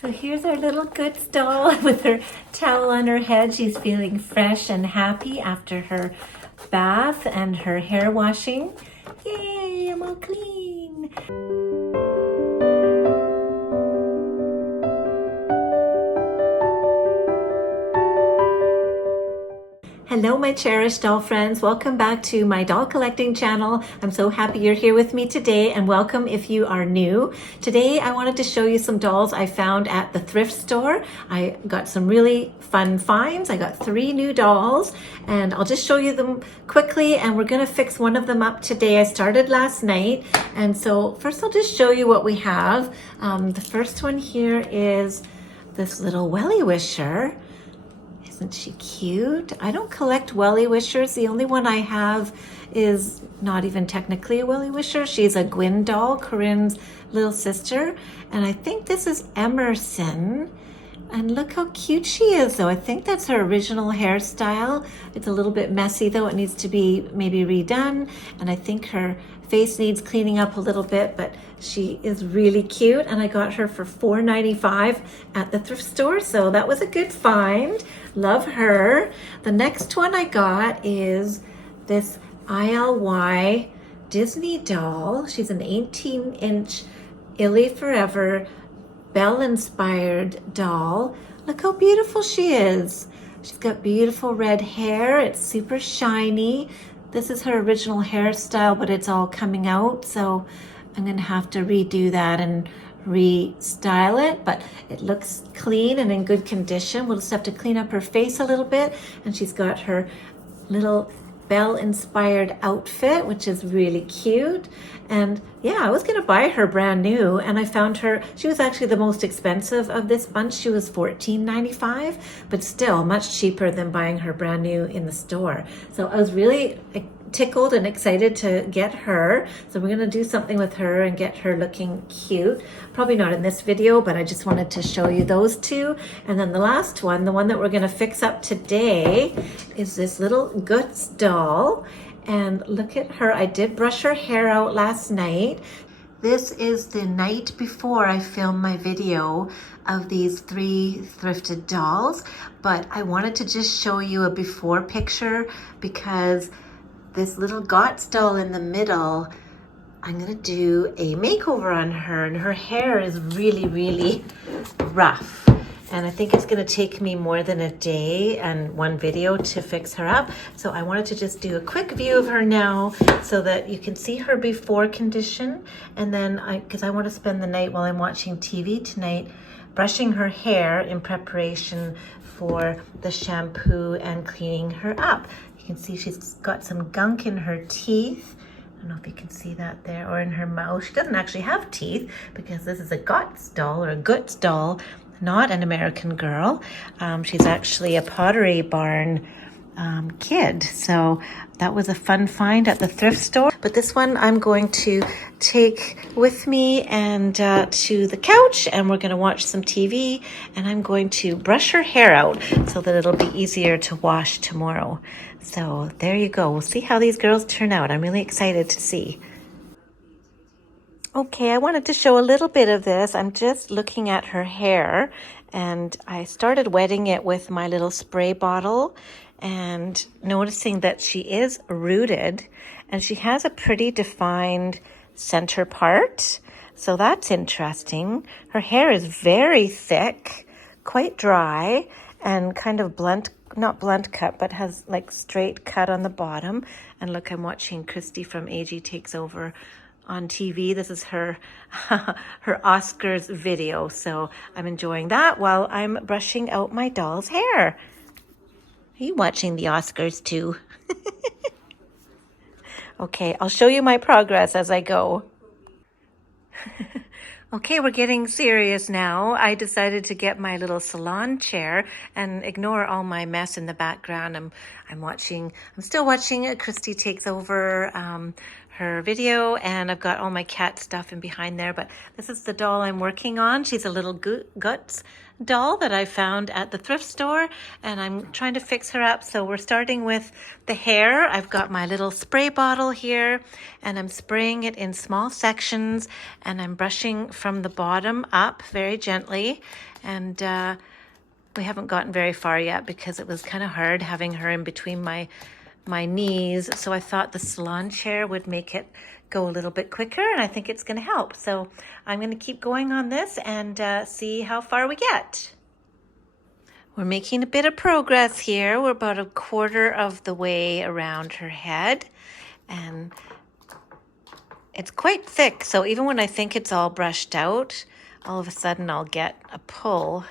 So here's our little Gotz doll with her towel on her head. She's feeling fresh and happy after her bath and her hair washing. Yay, I'm all clean. Hello, my cherished doll friends. Welcome back to my doll collecting channel. I'm so happy you're here with me today, and welcome if you are new. Today, I wanted to show you some dolls I found at the thrift store. I got some really fun finds. I got 3 new dolls, and I'll just show you them quickly, and we're gonna fix one of them up today. I started last night, and so first I'll just show you what we have. The first one here is this little Welly Wisher. Isn't she cute? I don't collect Welly Wishers. The only one I have is not even technically a Welly Wisher. She's a Gwyn doll, Corinne's little sister. And I think this is Emerson. And look how cute she is, though. I think that's her original hairstyle. It's a little bit messy, though. It needs to be maybe redone. And I think her face needs cleaning up a little bit, but she is really cute. And I got her for $4.95 at the thrift store. So that was a good find. Love her. The next one I got is this ILY Disney doll. She's an 18-inch Illy Forever Belle-inspired doll. Look how beautiful she is. She's got beautiful red hair. It's super shiny. This is her original hairstyle, but it's all coming out, so I'm gonna have to redo that and restyle it, but it looks clean and in good condition. We'll just have to clean up her face a little bit, and she's got her little Belle-inspired outfit, which is really cute. And yeah, I was gonna buy her brand new, and I found her, she was actually the most expensive of this bunch. She was $14.95, but still much cheaper than buying her brand new in the store. So I was really tickled and excited to get her. So we're gonna do something with her and get her looking cute. Probably not in this video, but I just wanted to show you those 2. And then the last one, the one that we're gonna fix up today, is this little Gotz doll. And look at her. I did brush her hair out last night. This is the night before I filmed my video of these 3 thrifted dolls, but I wanted to just show you a before picture because this little Gotz doll in the middle, I'm gonna do a makeover on her, and her hair is really, really rough. And I think it's gonna take me more than a day and 1 video to fix her up. So I wanted to just do a quick view of her now so that you can see her before condition. And then because I want to spend the night while I'm watching TV tonight, brushing her hair in preparation for the shampoo and cleaning her up. You can see she's got some gunk in her teeth. I don't know if you can see that there, or in her mouth. She doesn't actually have teeth because this is a Gotz doll, or a Gotz doll, not an American Girl. She's actually a Pottery Barn kid. So that was a fun find at the thrift store. But this one I'm going to take with me and to the couch, and we're going to watch some TV, and I'm going to brush her hair out so that it'll be easier to wash tomorrow. So there you go. We'll see how these girls turn out. I'm really excited to see. Okay, I wanted to show a little bit of this. I'm just looking at her hair, and I started wetting it with my little spray bottle and noticing that she is rooted, and she has a pretty defined center part. So that's interesting. Her hair is very thick, quite dry, and kind of blunt, not blunt cut, but has like straight cut on the bottom. And look, I'm watching Christy from AG Takes Over on TV. This is her her Oscars video, so I'm enjoying that while I'm brushing out my doll's hair. Are you watching the Oscars too? Okay, I'll show you my progress as I go. Okay, we're getting serious now. I decided to get my little salon chair and ignore all my mess in the background. I'm still watching Christy Takes Over her video, and I've got all my cat stuff in behind there. But this is the doll I'm working on. She's a little Gotz doll that I found at the thrift store, and I'm trying to fix her up. So we're starting with the hair. I've got my little spray bottle here, and I'm spraying it in small sections, and I'm brushing from the bottom up very gently. And we haven't gotten very far yet because it was kind of hard having her in between my knees. So I thought the salon chair would make it go a little bit quicker, and I think it's going to help. So I'm going to keep going on this and see how far we get. We're making a bit of progress here. We're about a quarter of the way around her head, and it's quite thick. So even when I think it's all brushed out, all of a sudden I'll get a pull.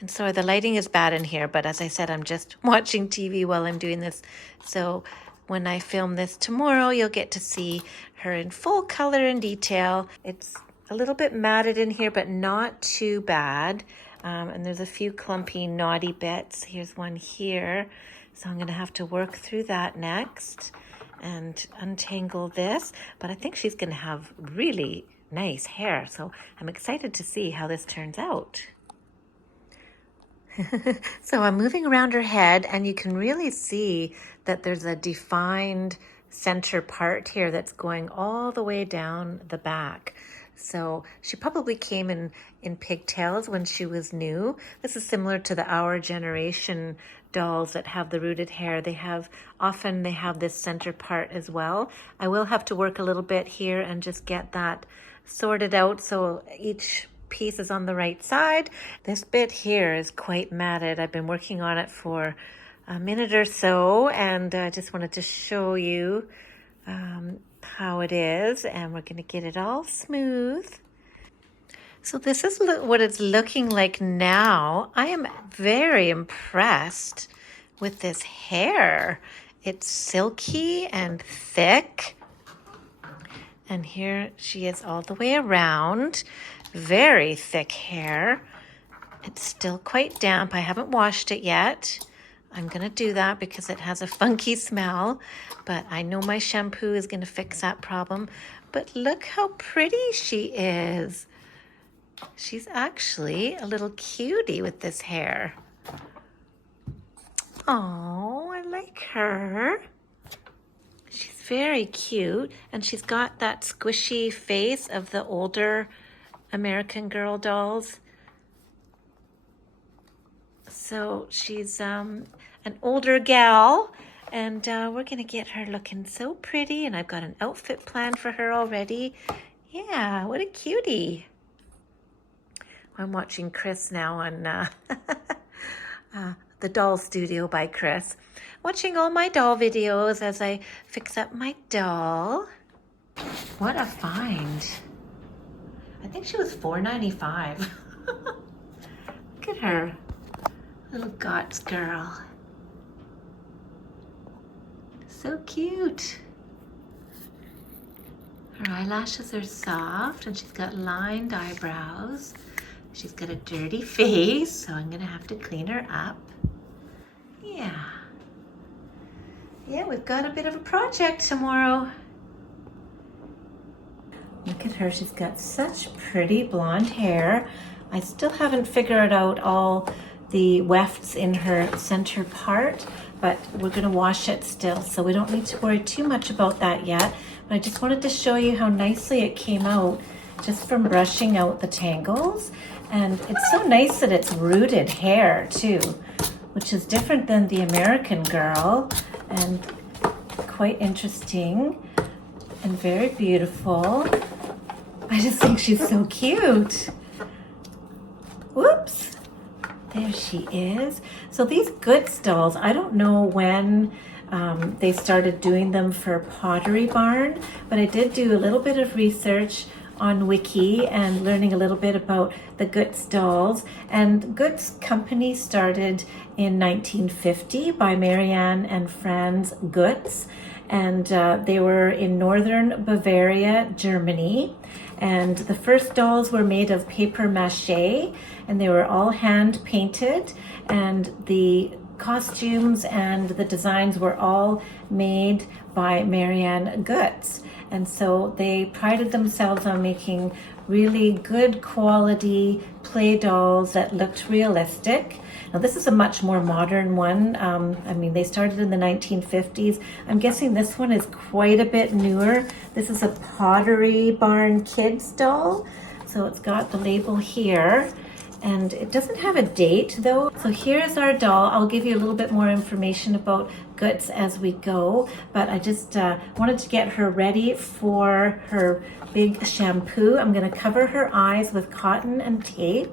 And sorry, the lighting is bad in here, but as I said, I'm just watching TV while I'm doing this. So when I film this tomorrow, you'll get to see her in full color and detail. It's a little bit matted in here, but not too bad. And there's a few clumpy, naughty bits. Here's one here. So I'm going to have to work through that next and untangle this. But I think she's going to have really nice hair. So I'm excited to see how this turns out. So I'm moving around her head, and you can really see that there's a defined center part here that's going all the way down the back. So she probably came in pigtails when she was new. This is similar to the Our Generation dolls that have the rooted hair. Often they have this center part as well. I will have to work a little bit here and just get that sorted out so each piece is on the right side. This bit here is quite matted. I've been working on it for a minute or so, and I just wanted to show you how it is, and we're going to get it all smooth. So this is what it's looking like now. I am very impressed with this hair. It's silky and thick, and here she is all the way around. Very thick hair. It's still quite damp. I haven't washed it yet. I'm going to do that because it has a funky smell, but I know my shampoo is going to fix that problem. But look how pretty she is. She's actually a little cutie with this hair. Oh, I like her. She's very cute, and she's got that squishy face of the older American Girl dolls. So she's an older gal, and we're gonna get her looking so pretty, and I've got an outfit planned for her already. Yeah, what a cutie. I'm watching Chris now on the Doll Studio by Chris. Watching all my doll videos as I fix up my doll. What a find. I think she was $4.95. Look at her, little Gotz girl. So cute. Her eyelashes are soft, and she's got lined eyebrows. She's got a dirty face, so I'm gonna have to clean her up. Yeah. Yeah, we've got a bit of a project tomorrow. Look at her, she's got such pretty blonde hair. I still haven't figured out all the wefts in her center part, but we're gonna wash it still, so we don't need to worry too much about that yet. But I just wanted to show you how nicely it came out just from brushing out the tangles. And it's so nice that it's rooted hair too, which is different than the American Girl, and quite interesting and very beautiful. I just think she's so cute. Whoops. There she is. So these Gtz dolls, I don't know when they started doing them for Pottery Barn, but I did do a little bit of research on Wiki and learning a little bit about the Gtz dolls. And Gtz company started in 1950 by Marianne and Franz Gotz, and they were in northern Bavaria, Germany. And the first dolls were made of paper mache, and they were all hand painted, and the costumes and the designs were all made by Marianne Gotz. And so they prided themselves on making really good quality play dolls that looked realistic. Now this is a much more modern one. I mean, they started in the 1950s. I'm guessing this one is quite a bit newer. This is a Pottery Barn Kids doll. So it's got the label here. And it doesn't have a date though. So here's our doll. I'll give you a little bit more information about Gtz as we go, but I just wanted to get her ready for her big shampoo. I'm gonna cover her eyes with cotton and tape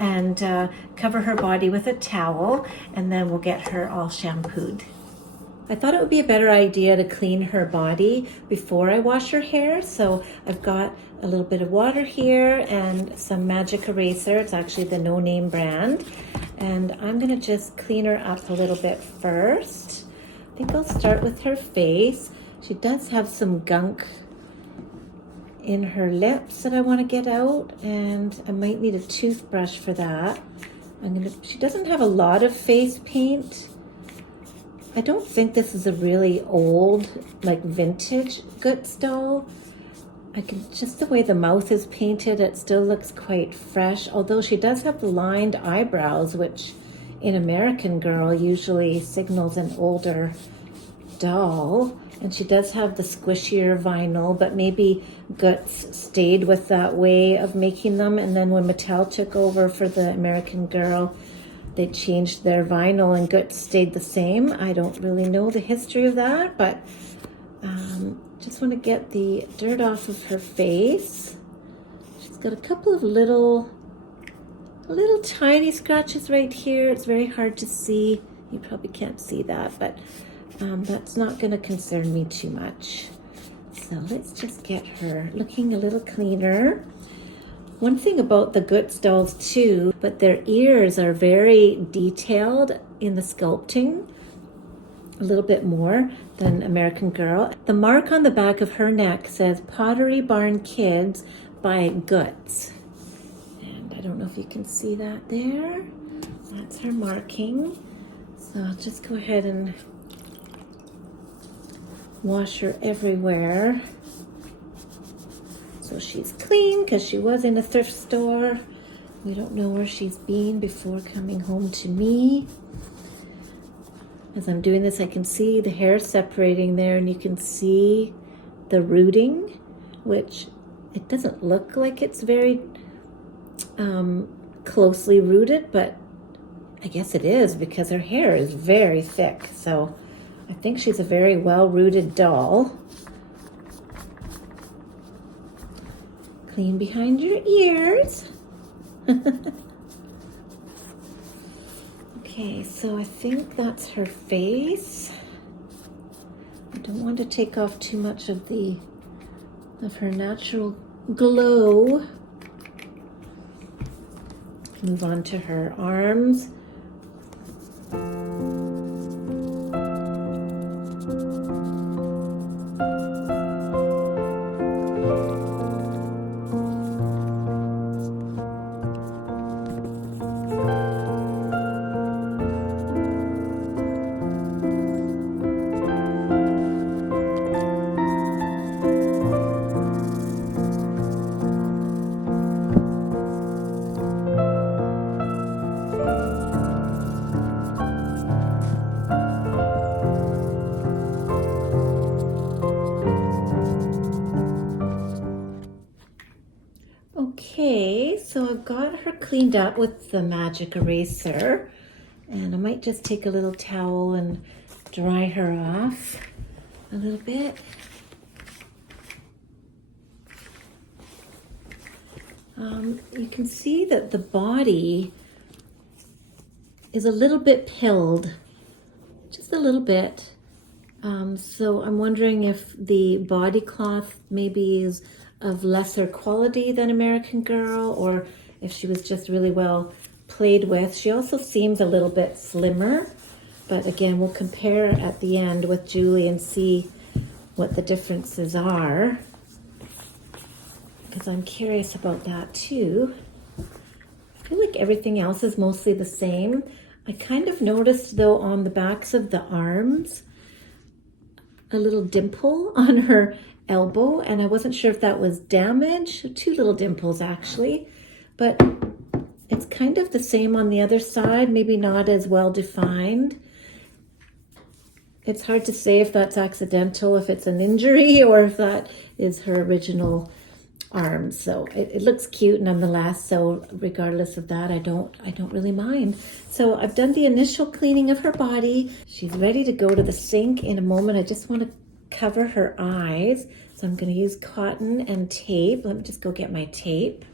and cover her body with a towel, and then we'll get her all shampooed. I thought it would be a better idea to clean her body before I wash her hair. So I've got a little bit of water here and some magic eraser. It's actually the No Name brand. And I'm gonna just clean her up a little bit first. I think I'll start with her face. She does have some gunk in her lips that I wanna get out, and I might need a toothbrush for that. She doesn't have a lot of face paint. I don't think this is a really old, like vintage Gtz doll. Just the way the mouth is painted, it still looks quite fresh, although she does have the lined eyebrows, which in American Girl usually signals an older doll. And she does have the squishier vinyl, but maybe Gtz stayed with that way of making them, and then when Mattel took over for the American Girl, they changed their vinyl and Gtz stayed the same. I don't really know the history of that, but just want to get the dirt off of her face. She's got a couple of little tiny scratches right here. It's very hard to see. You probably can't see that, but that's not going to concern me too much. So let's just get her looking a little cleaner. One thing about the Gtz dolls too, but their ears are very detailed in the sculpting, a little bit more than American Girl. The mark on the back of her neck says Pottery Barn Kids by Gtz. And I don't know if you can see that there. That's her marking. So I'll just go ahead and wash her everywhere. So she's clean because she was in a thrift store. We don't know where she's been before coming home to me. As I'm doing this, I can see the hair separating there, and you can see the rooting, which it doesn't look like it's very closely rooted, but I guess it is because her hair is very thick. So I think she's a very well-rooted doll. Clean behind your ears. Okay, so I think that's her face. I don't want to take off too much of her natural glow. Move on to her arms. Okay, so I've got her cleaned up with the magic eraser, and I might just take a little towel and dry her off a little bit. You can see that the body is a little bit pilled, just a little bit. So I'm wondering if the body cloth maybe is of lesser quality than American Girl, or if she was just really well played with. She also seems a little bit slimmer, but again, we'll compare at the end with Julie and see what the differences are, because I'm curious about that too. I feel like everything else is mostly the same. I kind of noticed though on the backs of the arms, a little dimple on her elbow, and I wasn't sure if that was damage. 2 little dimples actually, but it's kind of the same on the other side, maybe not as well defined. It's hard to say if that's accidental, if it's an injury, or if that is her original arm. So it looks cute nonetheless. So regardless of that, I don't really mind. So I've done the initial cleaning of her body. She's ready to go to the sink in a moment. I just want to cover her eyes. So I'm going to use cotton and tape. Let me just go get my tape.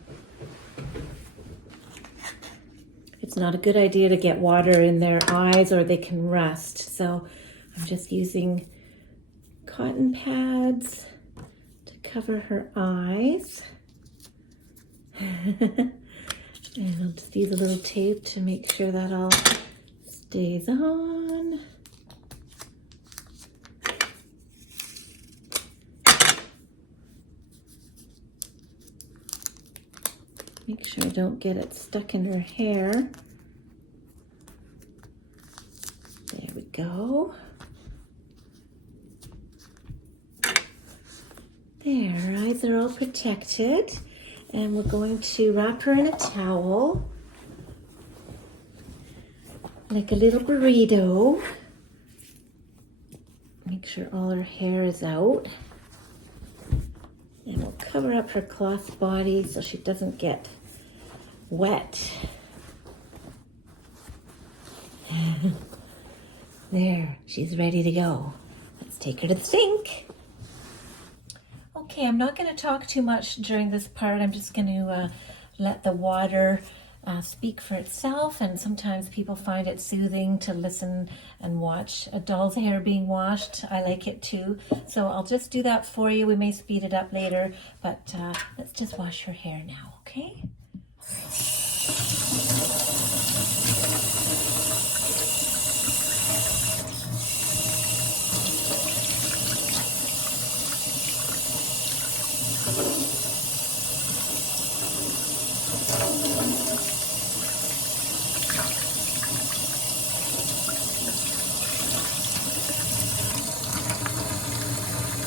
It's not a good idea to get water in their eyes or they can rust. So I'm just using cotton pads to cover her eyes. And I'll just use a little tape to make sure that all stays on. Make sure I don't get it stuck in her hair. There we go. There, her eyes are all protected. And we're going to wrap her in a towel, like a little burrito. Make sure all her hair is out. And we'll cover up her cloth body so she doesn't get wet. There, she's ready to go. Let's take her to the sink. Okay, I'm not going to talk too much during this part. I'm just going to let the water speak for itself, and sometimes people find it soothing to listen and watch a doll's hair being washed. I like it too. So I'll just do that for you. We may speed it up later, but let's just wash her hair now, okay?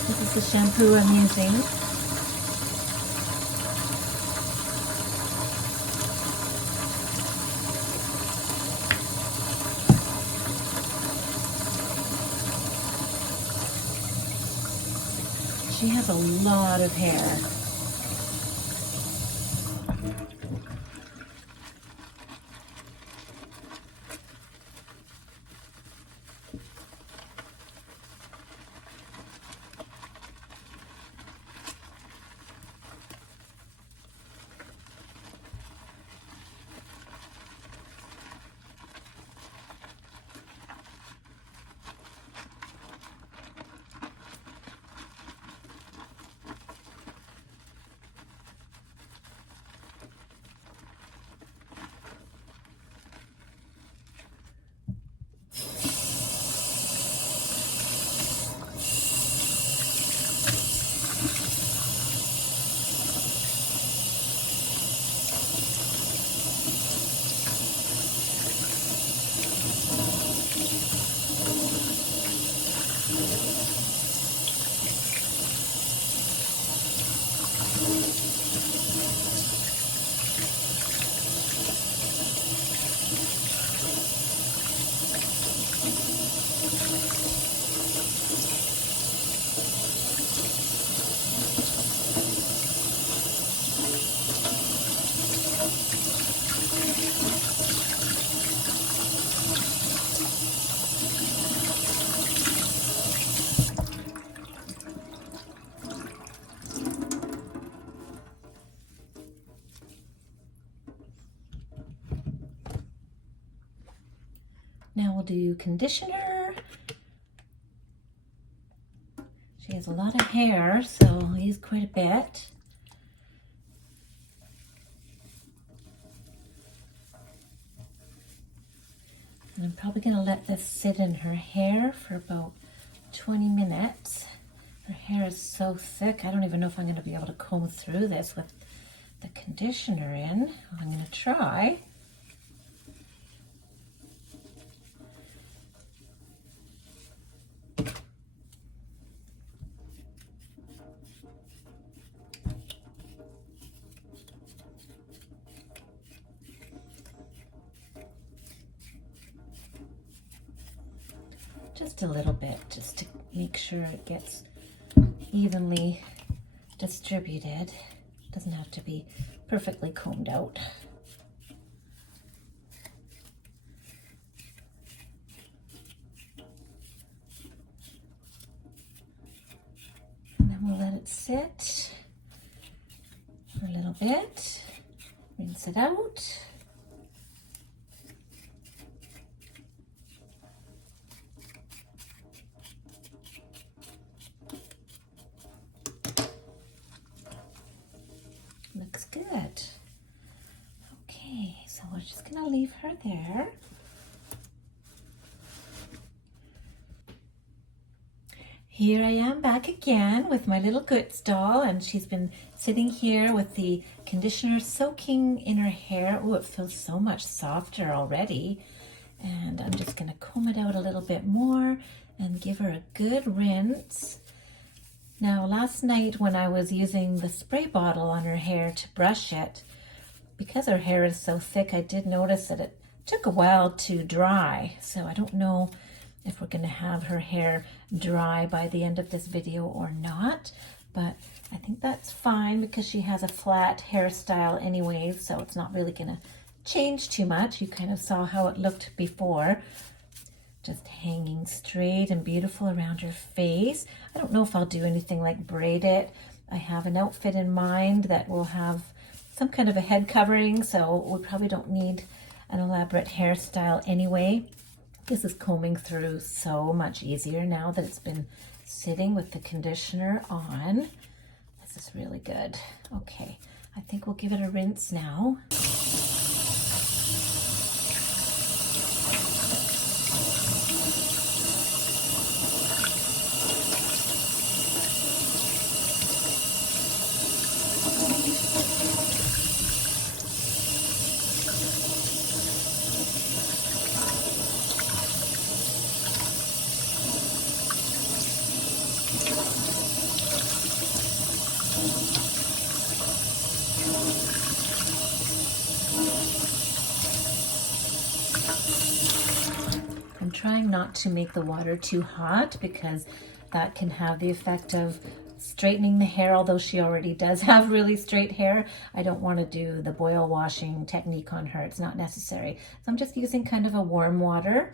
This is the shampoo I'm using. She has a lot of hair. Now we'll do conditioner. She has a lot of hair, so I'll use quite a bit. And I'm probably going to let this sit in her hair for about 20 minutes. Her hair is so thick, I don't even know if I'm going to be able to comb through this with the conditioner in. I'm going to try. just a little bit, just to make sure it gets evenly distributed. It doesn't have to be perfectly combed out. And then we'll let it sit for a little bit, rinse it out. Looks good. Okay, so we're just gonna leave her there. Here I am back again with my little Gtz doll, and she's been sitting here with the conditioner soaking in her hair. Oh, it feels so much softer already. And I'm just gonna comb it out a little bit more and give her a good rinse. Now, last night when I was using the spray bottle on her hair to brush it, because her hair is so thick, I did notice that it took a while to dry. So I don't know if we're gonna have her hair dry by the end of this video or not, but I think that's fine because she has a flat hairstyle anyways, so it's not really gonna change too much. You kind of saw how it looked before. Just hanging straight and beautiful around her face. I don't know if I'll do anything like braid it. I have an outfit in mind that will have some kind of a head covering, so we probably don't need an elaborate hairstyle anyway. This is combing through so much easier now that it's been sitting with the conditioner on. This is really good. Okay, I think we'll give it a rinse now. I'm trying not to make the water too hot because that can have the effect of straightening the hair, although she already does have really straight hair. I don't want to do the boil washing technique on her. It's not necessary. So I'm just using kind of a warm water.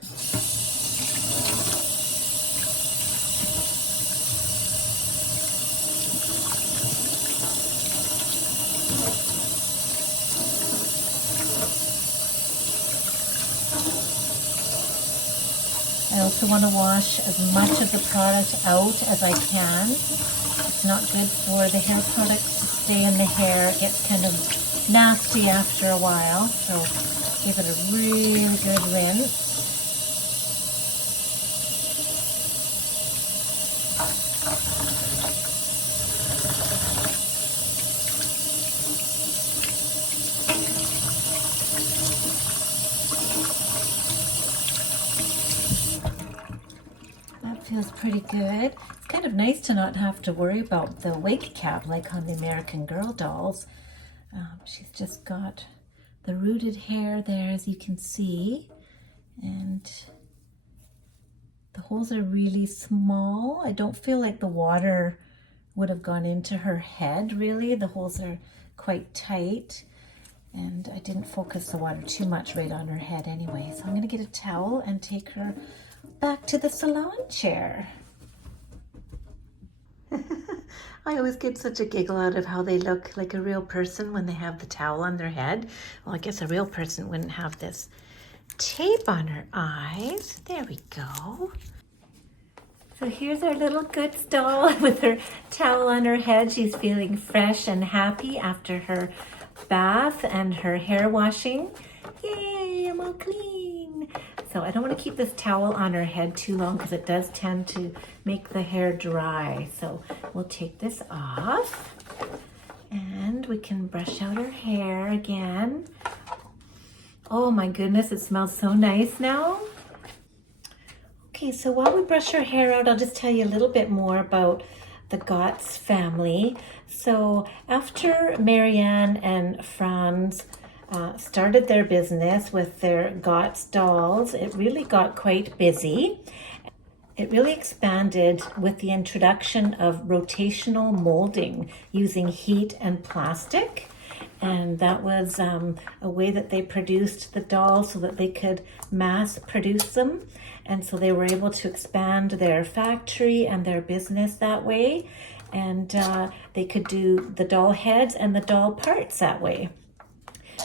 I also want to wash as much of the product out as I can. It's not good for the hair products to stay in the hair. It gets kind of nasty after a while, so give it a really good rinse. Feels pretty good. It's kind of nice to not have to worry about the wig cap like on the American Girl dolls. She's just got the rooted hair there, as you can see, and the holes are really small. I don't feel like the water would have gone into her head really. The holes are quite tight, and I didn't focus the water too much right on her head anyway. So I'm going to get a towel and take her back to the salon chair. I always get such a giggle out of how they look like a real person when they have the towel on their head. Well, I guess a real person wouldn't have this tape on her eyes. There we go. So here's our little Gtz doll with her towel on her head. She's feeling fresh and happy after her bath and her hair washing. Yay, I'm all clean. So I don't want to keep this towel on her head too long because it does tend to make the hair dry. So we'll take this off and we can brush out her hair again. Oh my goodness, it smells so nice now. Okay, so while we brush her hair out, I'll just tell you a little bit more about the Gotz family. So after Marianne and Franz started their business with their Gotz dolls, it really got quite busy. It really expanded with the introduction of rotational molding using heat and plastic. And that was a way that they produced the dolls so that they could mass produce them. And so they were able to expand their factory and their business that way. And they could do the doll heads and the doll parts that way.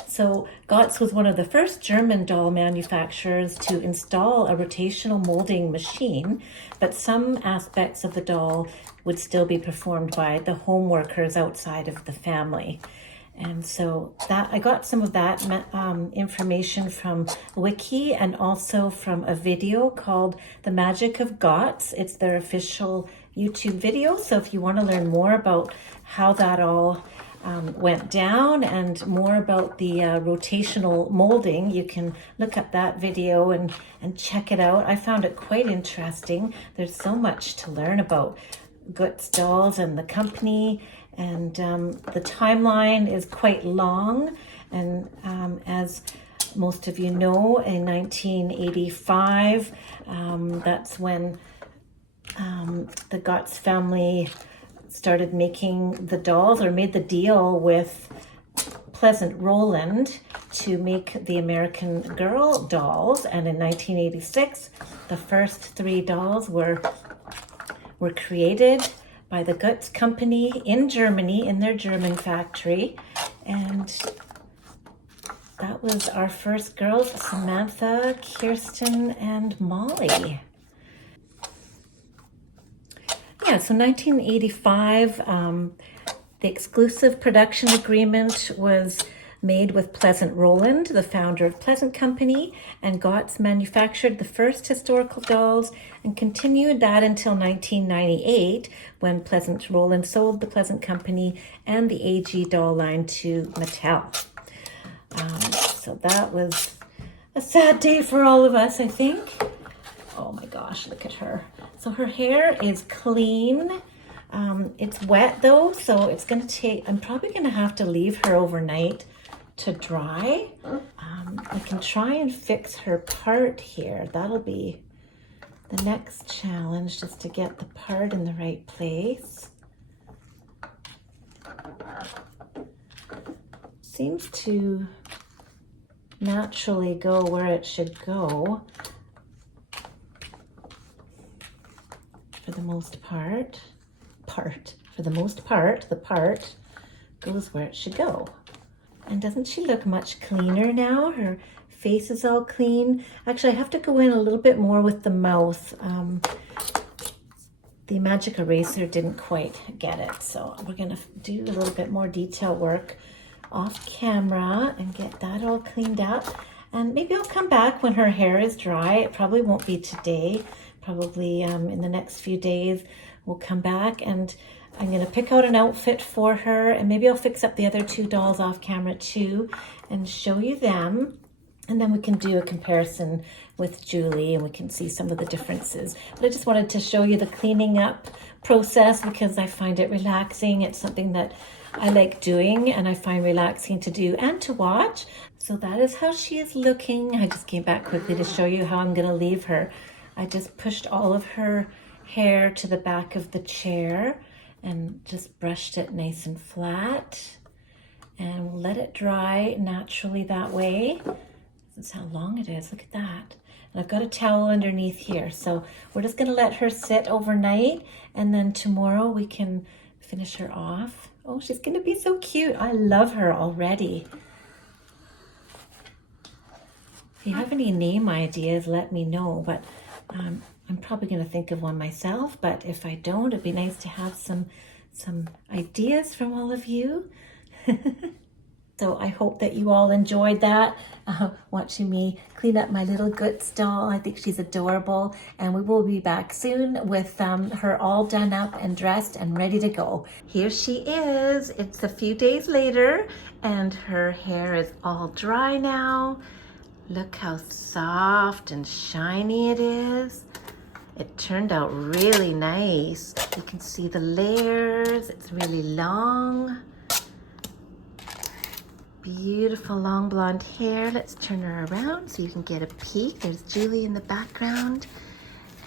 So Gotz was one of the first German doll manufacturers to install a rotational molding machine, but some aspects of the doll would still be performed by the home workers outside of the family. And so that I got some of that information from Wiki and also from a video called The Magic of Gotz. It's their official YouTube video. So if you want to learn more about how that all went down and more about the rotational molding, you can look up that video and check it out. I found it quite interesting. There's so much to learn about Gotz dolls and the company, and the timeline is quite long. And as most of you know, in 1985, that's when the Gotz family started making the dolls, or made the deal with Pleasant Rowland to make the American Girl dolls. And in 1986, the first 3 dolls were created by the Gotz company in Germany, in their German factory. And that was our first girls, Samantha, Kirsten, and Molly. Yeah, so 1985, the exclusive production agreement was made with Pleasant Rowland, the founder of Pleasant Company, and Gotz manufactured the first historical dolls and continued that until 1998, when Pleasant Rowland sold the Pleasant Company and the AG doll line to Mattel. So that was a sad day for all of us, I think. Oh my gosh, look at her. So her hair is clean. It's wet though, so it's gonna take, I'm probably gonna have to leave her overnight to dry. I can try and fix her part here. That'll be the next challenge, just to get the part in the right place. Seems to naturally go where it should go. For the most part, the part goes where it should go. And doesn't she look much cleaner now? Her face is all clean. Actually, I have to go in a little bit more with the mouth. The magic eraser didn't quite get it, so we're gonna do a little bit more detail work off camera and get that all cleaned up. And maybe I'll come back when her hair is dry. It probably won't be today. Probably in the next few days we'll come back, and I'm going to pick out an outfit for her, and maybe I'll fix up the other 2 dolls off camera too and show you them, and then we can do a comparison with Julie and we can see some of the differences. But I just wanted to show you the cleaning up process because I find it relaxing. It's something that I like doing and I find relaxing to do and to watch. So that is how she is looking. I just came back quickly to show you how I'm going to leave her. I just pushed all of her hair to the back of the chair and just brushed it nice and flat, and we'll let it dry naturally that way. This is how long it is. Look at that. And I've got a towel underneath here. So we're just going to let her sit overnight, and then tomorrow we can finish her off. Oh, she's going to be so cute. I love her already. If you have any name ideas, let me know. But I'm probably going to think of one myself, but if I don't, it'd be nice to have some ideas from all of you. So I hope that you all enjoyed that, watching me clean up my little Gotz doll. I think she's adorable, and we will be back soon with her all done up and dressed and ready to go. Here she is. It's a few days later, and her hair is all dry now. Look how soft and shiny it is. It turned out really nice. You can see the layers. It's really long. Beautiful long blonde hair. Let's turn her around so you can get a peek. There's Julie in the background.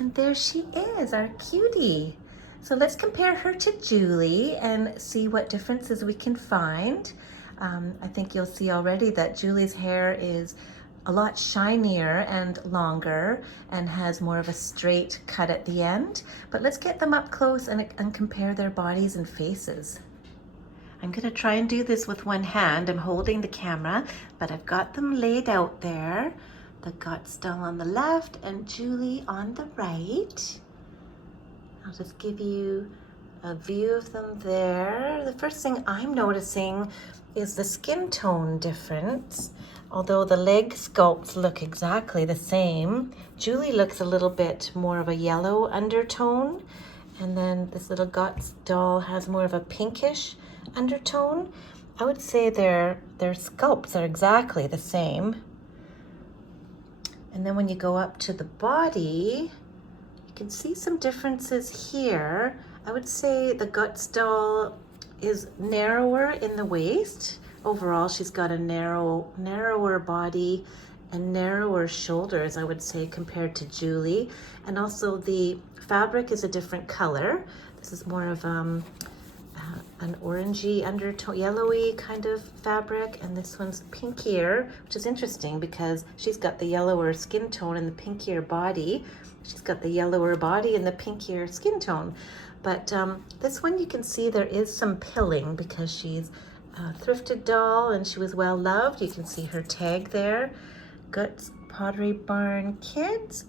And there she is, our cutie. So let's compare her to Julie and see what differences we can find. I think you'll see already that Julie's hair is a lot shinier and longer and has more of a straight cut at the end. But let's get them up close and compare their bodies and faces. I'm gonna try and do this with one hand. I'm holding the camera, but I've got them laid out there. The Gotz doll on the left and Julie on the right. I'll just give you a view of them there. The first thing I'm noticing is the skin tone difference. Although the leg sculpts look exactly the same, Julie looks a little bit more of a yellow undertone, and then this little Gotz doll has more of a pinkish undertone. I would say their sculpts are exactly the same. And then when you go up to the body, you can see some differences here. I would say the Gotz doll is narrower in the waist. Overall, she's got a narrower body and narrower shoulders, I would say, compared to Julie. And also the fabric is a different color. This is more of an orangey undertone, yellowy kind of fabric, and this one's pinkier, which is interesting because she's got the yellower skin tone and the pinkier body. She's got the yellower body and the pinkier skin tone. But this one you can see there is some pilling because she's a thrifted doll and she was well loved. You can see her tag there, Gotz Pottery Barn Kids.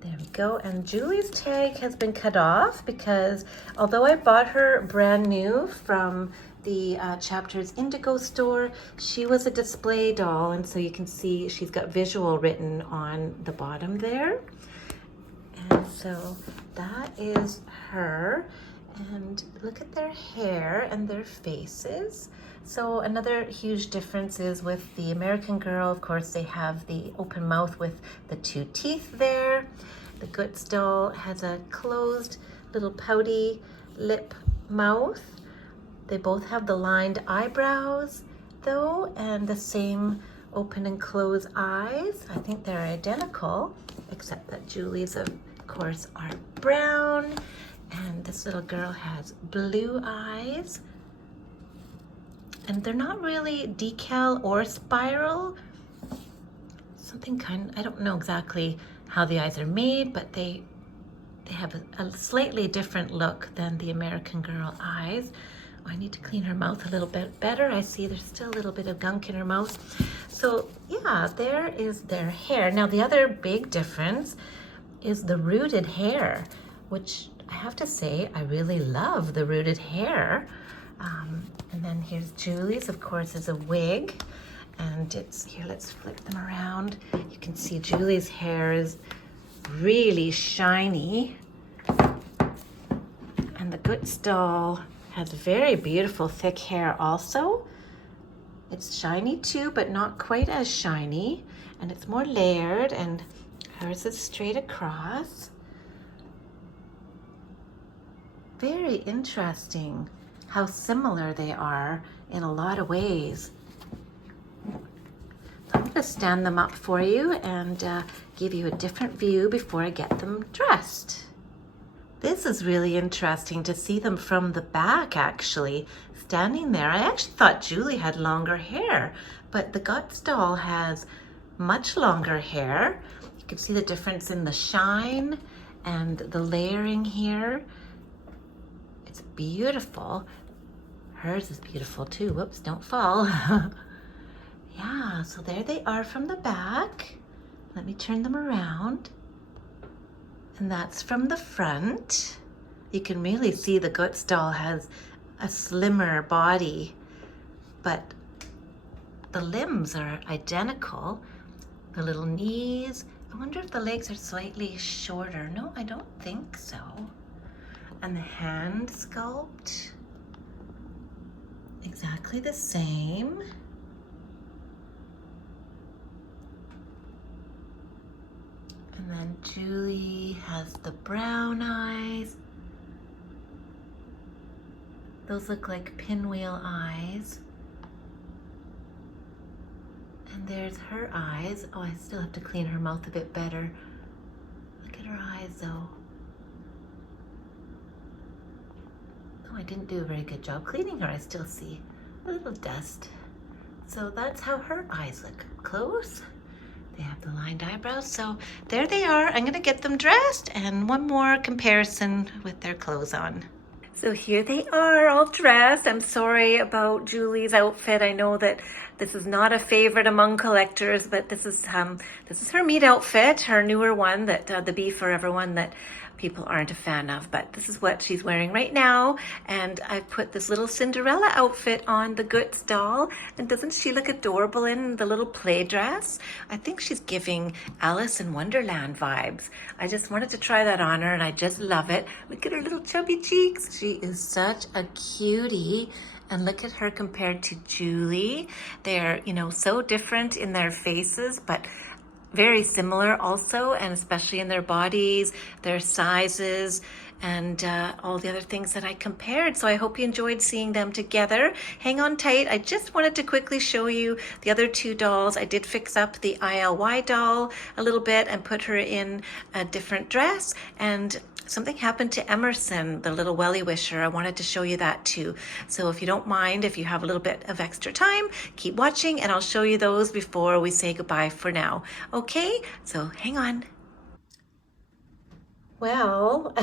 There we go, and Julie's tag has been cut off because although I bought her brand new from the Chapters Indigo store, she was a display doll, and so you can see she's got visual written on the bottom there. And so that is her, and look at their hair and their faces. So another huge difference is with the American Girl, of course, they have the open mouth with the two teeth there. The Gotz doll has a closed little pouty lip mouth. They both have the lined eyebrows though, and the same open and closed eyes. I think they're identical, except that Julie's, of course, are brown, and this little girl has blue eyes. And they're not really decal or spiral. Something kind, I don't know exactly how the eyes are made, but they have a slightly different look than the American Girl eyes. Oh, I need to clean her mouth a little bit better. I see there's still a little bit of gunk in her mouth. So yeah, there is their hair. Now the other big difference is the rooted hair, which I have to say, I really love the rooted hair. And then here's Julie's, of course, is a wig. And it's, here, let's flip them around. You can see Julie's hair is really shiny. And the Gotz doll has very beautiful thick hair also. It's shiny too, but not quite as shiny. And it's more layered, and hers is straight across. Very interesting how similar they are in a lot of ways. I'm going to stand them up for you and give you a different view before I get them dressed. This is really interesting to see them from the back, actually, standing there. I actually thought Julie had longer hair, but the Gotz doll has much longer hair. You can see the difference in the shine and the layering here. It's beautiful. Hers is beautiful too. Whoops, don't fall. Yeah, so there they are from the back. Let me turn them around. And that's from the front. You can really see the Gotz doll has a slimmer body, but the limbs are identical. The little knees. I wonder if the legs are slightly shorter. No, I don't think so. And the hand sculpt, exactly the same. And then Julie has the brown eyes. Those look like pinwheel eyes. And there's her eyes. Oh, I still have to clean her mouth a bit better. her eyes though. Oh, I didn't do a very good job cleaning her. I still see a little dust. So that's how her eyes look. Close. They have the lined eyebrows. So there they are. I'm gonna get them dressed and one more comparison with their clothes on. So here they are all dressed. I'm sorry about Julie's outfit. I know that this is not a favorite among collectors, but this is her meat outfit, her newer one, that the Be Forever one that people aren't a fan of, but this is what she's wearing right now. And I've put this little Cinderella outfit on the Gotz doll. And doesn't she look adorable in the little play dress? I think she's giving Alice in Wonderland vibes. I just wanted to try that on her and I just love it. Look at her little chubby cheeks. She is such a cutie. And look at her compared to Julie. They're, you know, so different in their faces, but very similar also, and especially in their bodies, their sizes, and all the other things that I compared. So I hope you enjoyed seeing them together. Hang on tight. I just wanted to quickly show you the other two dolls. I did fix up the ILY doll a little bit and put her in a different dress, and something happened to Emerson, the little Welly Wisher. I wanted to show you that too. So if you don't mind, if you have a little bit of extra time, keep watching and I'll show you those before we say goodbye for now. Okay, so hang on. Well,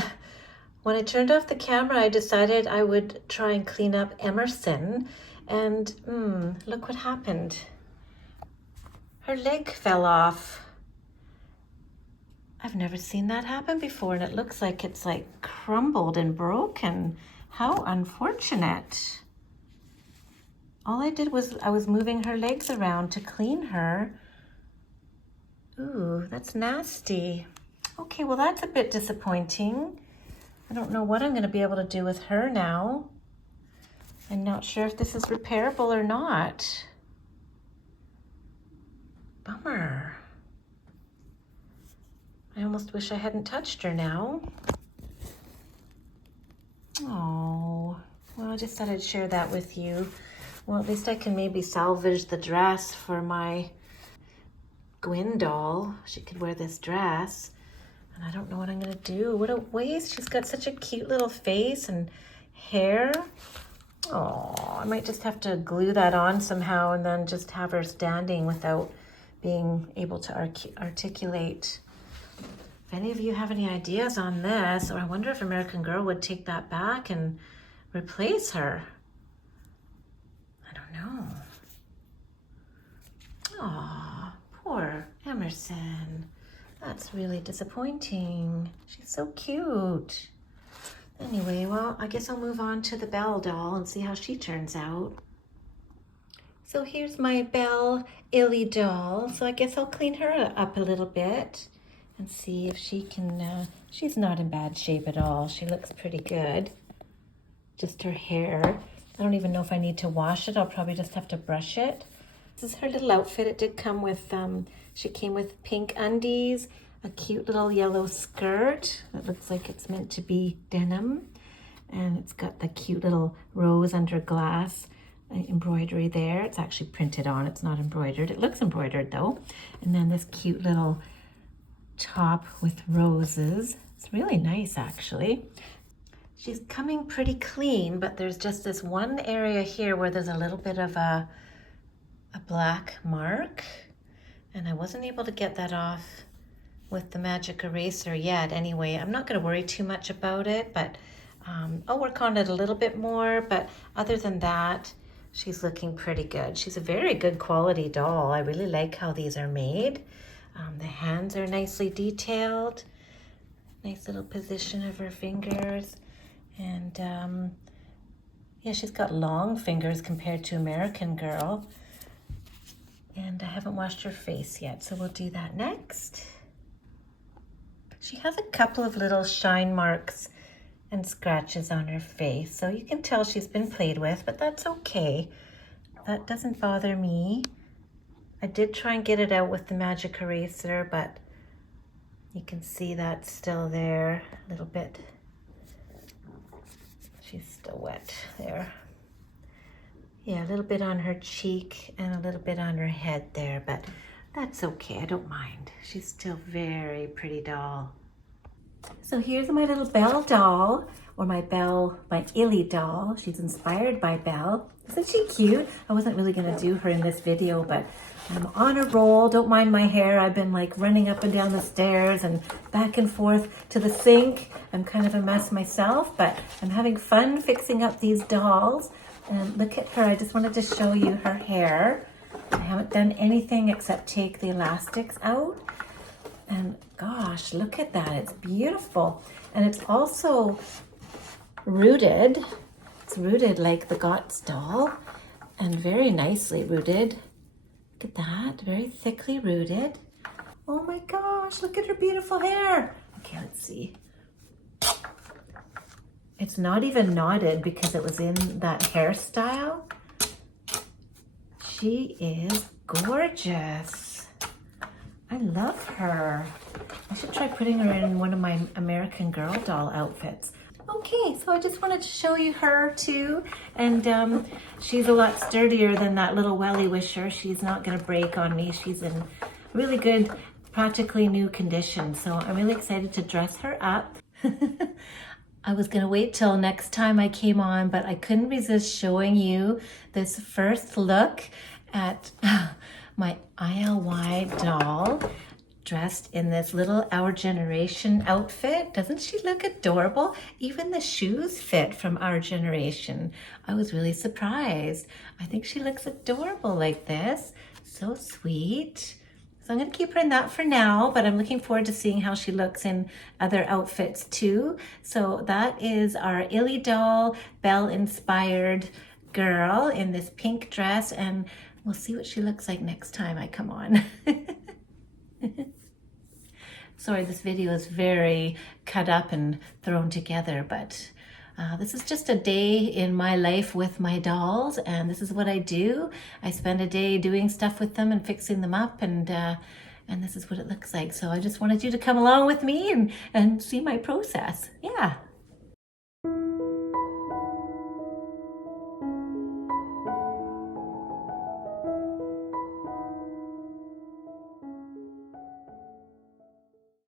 when I turned off the camera, I decided I would try and clean up Emerson, and look what happened. Her leg fell off. I've never seen that happen before, and it looks like it's like crumbled and broken. How unfortunate. All I did was I was moving her legs around to clean her. Ooh, that's nasty. Okay, well that's a bit disappointing. I don't know what I'm going to be able to do with her now. I'm not sure if this is repairable or not. Bummer. I almost wish I hadn't touched her now. Oh, well, I just thought I'd share that with you. Well, at least I can maybe salvage the dress for my Gwyn doll. She could wear this dress. And I don't know what I'm gonna do. What a waste. She's got such a cute little face and hair. Oh, I might just have to glue that on somehow and then just have her standing without being able to articulate. If any of you have any ideas on this, or I wonder if American Girl would take that back and replace her. I don't know. Aw, poor Emerson. That's really disappointing. She's so cute. Anyway, well, I guess I'll move on to the Belle doll and see how she turns out. So here's my Belle Illy doll. So I guess I'll clean her up a little bit and see if she can, she's not in bad shape at all. She looks pretty good. Just her hair. I don't even know if I need to wash it. I'll probably just have to brush it. This is her little outfit. It did come with, she came with pink undies, a cute little yellow skirt that looks like it's meant to be denim. And it's got the cute little rose under glass embroidery there. It's actually printed on, it's not embroidered. It looks embroidered though. And then this cute little top with roses. It's really nice actually. She's coming pretty clean, but there's just this one area here where there's a little bit of a black mark, and I wasn't able to get that off with the magic eraser yet. Anyway, I'm not going to worry too much about it, but I'll work on it a little bit more. But other than that, she's looking pretty good. She's a very good quality doll. I really like how these are made. The hands are nicely detailed. Nice little position of her fingers. And yeah, she's got long fingers compared to American Girl. And I haven't washed her face yet, so we'll do that next. She has a couple of little shine marks and scratches on her face, so you can tell she's been played with, but that's okay. That doesn't bother me. I did try and get it out with the magic eraser, but you can see that's still there a little bit. She's still wet there. Yeah, a little bit on her cheek and a little bit on her head there, but that's okay, I don't mind. She's still very pretty doll. So here's my little Belle doll, or my Illy doll. She's inspired by Belle. Isn't she cute? I wasn't really gonna do her in this video, but I'm on a roll. Don't mind my hair. I've been like running up and down the stairs and back and forth to the sink. I'm kind of a mess myself, but I'm having fun fixing up these dolls. And look at her. I just wanted to show you her hair. I haven't done anything except take the elastics out. And gosh, look at that. It's beautiful. And it's also rooted. It's rooted like the Gotz doll and very nicely rooted. Look at that, very thickly rooted. Oh my gosh, look at her beautiful hair. Okay, let's see. It's not even knotted because it was in that hairstyle. She is gorgeous. I love her. I should try putting her in one of my American Girl doll outfits. Okay, so I just wanted to show you her too. And she's a lot sturdier than that little Welly Wisher. She's not gonna break on me. She's in really good, practically new condition. So I'm really excited to dress her up. I was gonna wait till next time I came on, but I couldn't resist showing you this first look at my ILY doll dressed in this little Our Generation outfit. Doesn't she look adorable? Even the shoes fit from Our Generation. I was really surprised. I think she looks adorable like this. So sweet. So I'm gonna keep her in that for now, but I'm looking forward to seeing how she looks in other outfits too. So that is our Illy doll, Belle inspired girl in this pink dress, and we'll see what she looks like next time I come on. Sorry, this video is very cut up and thrown together, but this is just a day in my life with my dolls, and this is what I do. I spend a day doing stuff with them and fixing them up, and this is what it looks like. So I just wanted you to come along with me and see my process. Yeah.